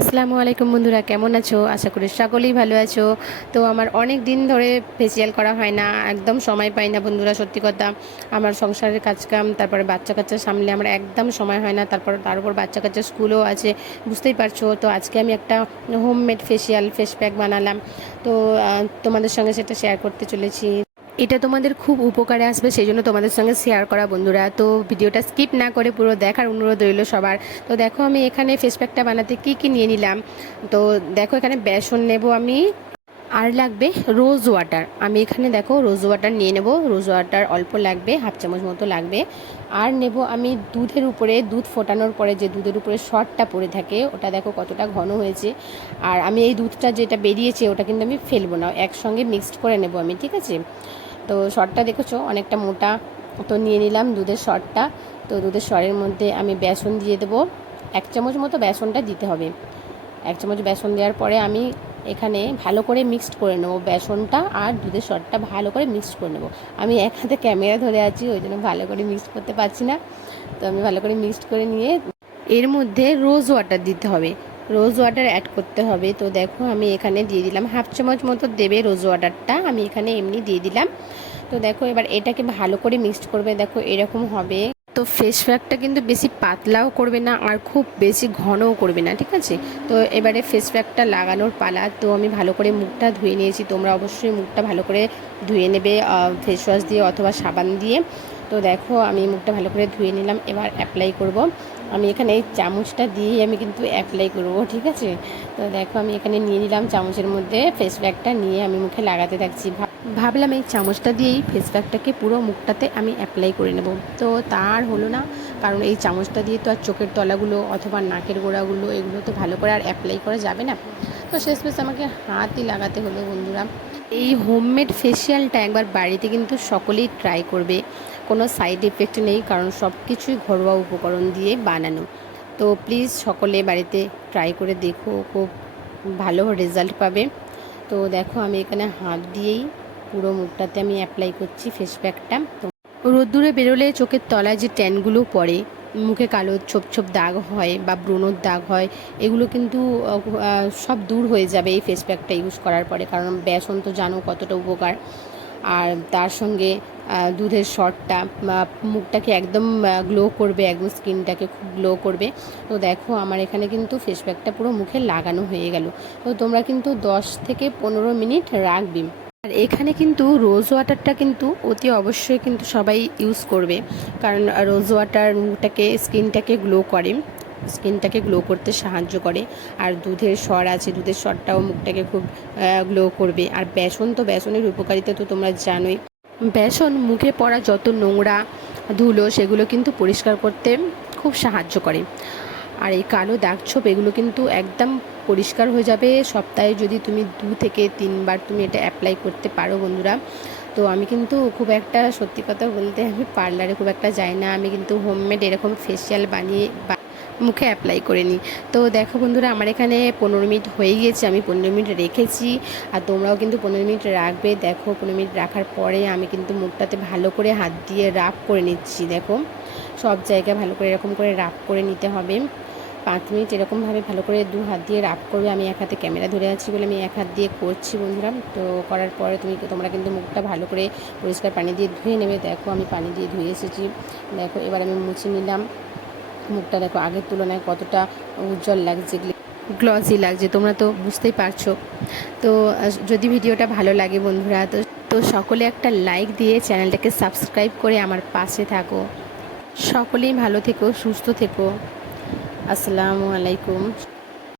আসসালামু আলাইকুম বন্ধুরা, কেমন আছো? আশা করি সকলেই ভালো আছো। তো আমার অনেক দিন ধরে ফেসিয়াল করা হয় না, একদম সময় পাই না বন্ধুরা, সত্যি কথা। আমার সংসারের কাজকাম, তারপরে বাচ্চা কাচ্চা সামলে আমার একদম সময় হয় না, তারপর তার উপর বাচ্চা কাচ্চা স্কুলও আছে, বুঝতেই পারছ। তো আজকে আমি একটা হোমমেড ফেসিয়াল ফেস প্যাক বানালাম। তো তোমাদের সঙ্গে সেটা শেয়ার করতে চলেছি। এটা তোমাদের খুব উপকারে আসবে সেই জন্য তোমাদের সঙ্গে শেয়ার করা বন্ধুরা। তো ভিডিওটা স্কিপ না করে পুরো দেখার অনুরোধ রইল সবার। তো দেখো আমি এখানে ফেস প্যাকটা বানাতে কি কি নিয়ে নিলাম? তো দেখো এখানে বেসন নেব আমি, আর লাগবে রোজ ওয়াটার আমি এখানে দেখো রোজ ওয়াটার নিয়ে নেব। রোজ ওয়াটার অল্প লাগবে, হাফ চামচ মতো লাগবে। আর নেব আমি দুধের উপরে, দুধ ফোটানোর পরে যে দুধের উপরে শর্টটা পড়ে থাকে, ওটা দেখো কতটা ঘন হয়েছে। আর আমি এই দুধটা যেটা বেরিয়েছে, ওটা কিন্তু আমি ফেলব না, একসঙ্গে মিক্সড করে নেব আমি, ঠিক আছে? তো শর্টটা দেখেছ? অনেকটা মোটা। তো নিয়ে নিলাম দুধের শর্টটা। তো দুধের শরের মধ্যে আমি বেসন দিয়ে দেবো। এক চামচ মতো বেসনটা দিতে হবে। এক চামচ বেসন দেওয়ার পরে আমি এখানে ভালো করে মিক্সড করে নেব বেসনটা আর দুধের শর্টটা ভালো করে মিক্সড করে নেব। আমি এক হাতে ক্যামেরা ধরে আছি, ওই জন্য ভালো করে মিক্সড করতে পারছি না। তো আমি ভালো করে মিক্সড করে নিয়ে এর মধ্যে রোজ ওয়াটার দিতে হবে। রোজ ওয়াটার অ্যাড করতে হবে। তো দেখো আমি এখানে দিয়ে দিলাম হাফ চামচ মতো দেবে রোজ ওয়াটারটা আমি এখানে এমনি দিয়ে দিলাম। তো দেখো, এবার এটাকে ভালো করে মিক্সড করবে, দেখো এরকম হবে। তো ফেস প্যাকটা কিন্তু বেশি পাতলাও করবে না, আর খুব বেশি ঘনও করবে না, ঠিক আছে? তো এবারে ফেস প্যাকটা লাগানোর পালা, তো আমি ভালো করে মুখটা ধুয়ে নিয়েছি। তোমরা অবশ্যই মুখটা ভালো করে ধুয়ে নেবে ফেস ওয়াশ দিয়ে অথবা সাবান দিয়ে। তো দেখো, আমি মুখটা ভালো করে ধুয়ে নিলাম, এবার অ্যাপ্লাই করব। আমি এখানে এই চামচটা দিয়েই আমি কিন্তু অ্যাপ্লাই করব, ঠিক আছে? তো দেখো, আমি এখানে নিয়ে নিলাম চামচের মধ্যে ফেস প্যাকটা নিয়ে আমি মুখে লাগাতে থাকছি। ভাবলাম এই চামচটা দিয়েই ফেস প্যাকটাকে পুরো মুখটাতে আমি অ্যাপ্লাই করে নেব। তো তার হলো না, কারণ এই চামচটা দিয়ে তো আর চোখের তলাগুলো অথবা নাকের গোড়াগুলো এগুলো তো ভালো করে আর অ্যাপ্লাই করা যাবে না। তো শেষ শেষমেশ আমাকে হাতই লাগাতে হলো বন্ধুরা। এই হোমমেড ফেসিয়ালটা একবার বাড়িতে কিন্তু সকলেই ট্রাই করবে, কোনো সাইড এফেক্ট নেই, কারণ সব কিছুই ঘরোয়া উপকরণ দিয়ে বানানো। তো প্লিজ সকলে বাড়িতে ট্রাই করে দেখো, খুব ভালো রেজাল্ট পাবে। তো দেখো আমি এখানে হাত দিয়েই পুরো মুখটাতে আমি অ্যাপ্লাই করছি ফেস প্যাকটা রোদ্দুরে বেরোলে চোখের তলায় যে ট্যানগুলো পড়ে, মুখে কালো ছোপ ছোপ দাগ হয় বা ব্রণর দাগ হয়, এগুলো কিন্তু সব দূর হয়ে যাবে এই ফেস প্যাকটা ইউজ করার পরে, কারণ বেসন তো জানো কতটা উপকার। আর তার সঙ্গে দুধের শটটা মুখটাকে একদম গ্লো করবে, একদম স্কিনটাকে খুব গ্লো করবে। তো দেখো আমার এখানে কিন্তু ফেস প্যাকটা পুরো মুখে লাগানো হয়ে গেল। তো তোমরা কিন্তু দশ থেকে পনেরো মিনিট রাখবি। আর এখানে কিন্তু রোজ ওয়াটারটা কিন্তু অতি অবশ্যই কিন্তু সবাই ইউজ করবে। কারণ রোজ ওয়াটার মুখটাকে স্কিনটাকে গ্লো করে। স্কিনটাকে গ্লো করতে সাহায্য করে। আর দুধের স্বর আছে, দুধের স্বরটাও মুখটাকে খুব গ্লো করবে। আর বেসন তো বেসনের উপকারিতা তো তোমরা জানোই। বেসন মুখে পড়া যত নোংরা, ধুলো, সেগুলো কিন্তু পরিষ্কার করতে খুব সাহায্য করে। আর এই কালো দাগ ছোপ এগুলো কিন্তু একদম পরিষ্কার হয়ে যাবে সপ্তাহে যদি তুমি দু থেকে তিনবার তুমি এটা অ্যাপ্লাই করতে পারো বন্ধুরা। তো আমি কিন্তু খুব একটা সত্যি কথা বলতে আমি পার্লারে খুব একটা যাই না, আমি কিন্তু হোমমেড এরকম ফেসিয়াল বানিয়ে মুখে অ্যাপ্লাই করে নিই। তো দেখো বন্ধুরা, আমার এখানে পনেরো মিনিট হয়ে গিয়েছে, আমি পনেরো মিনিট রেখেছি আর তোমরাও কিন্তু পনেরো মিনিট রাখবে। দেখো পনেরো মিনিট রাখার পরে আমি কিন্তু মুখটাতে ভালো করে হাত দিয়ে রাফ করে নিচ্ছি, দেখো। সব জায়গায় ভালো করে এরকম করে রাফ করে নিতে হবে। পাঁচ মিনিট এরকমভাবে ভালো করে দু হাত দিয়ে রাফ করবে, আমি এক হাতে ক্যামেরা ধরে আছি বলে আমি এক হাত দিয়ে করছি বন্ধুরা। তো করার পরে তুমি, তোমরা কিন্তু মুখটা ভালো করে পরিষ্কার পানি দিয়ে ধুয়ে নেবে। দেখো আমি পানি দিয়ে ধুয়ে এসেছি। দেখো এবার আমি মুছে নিলাম। মুখটা দেখো আগের তুলনায় কতটা উজ্জ্বল লাগছে গ্লসি লাগছে, তোমরা তো বুঝতেই পারছ। তো যদি ভিডিওটা ভালো লাগে বন্ধুরা, তো তো সকলে একটা লাইক দিয়ে চ্যানেলটাকে সাবস্ক্রাইব করে আমার পাশে থাকো। সকলেই ভালো থেকো, সুস্থ থেকো। আসসালামু আলাইকুম।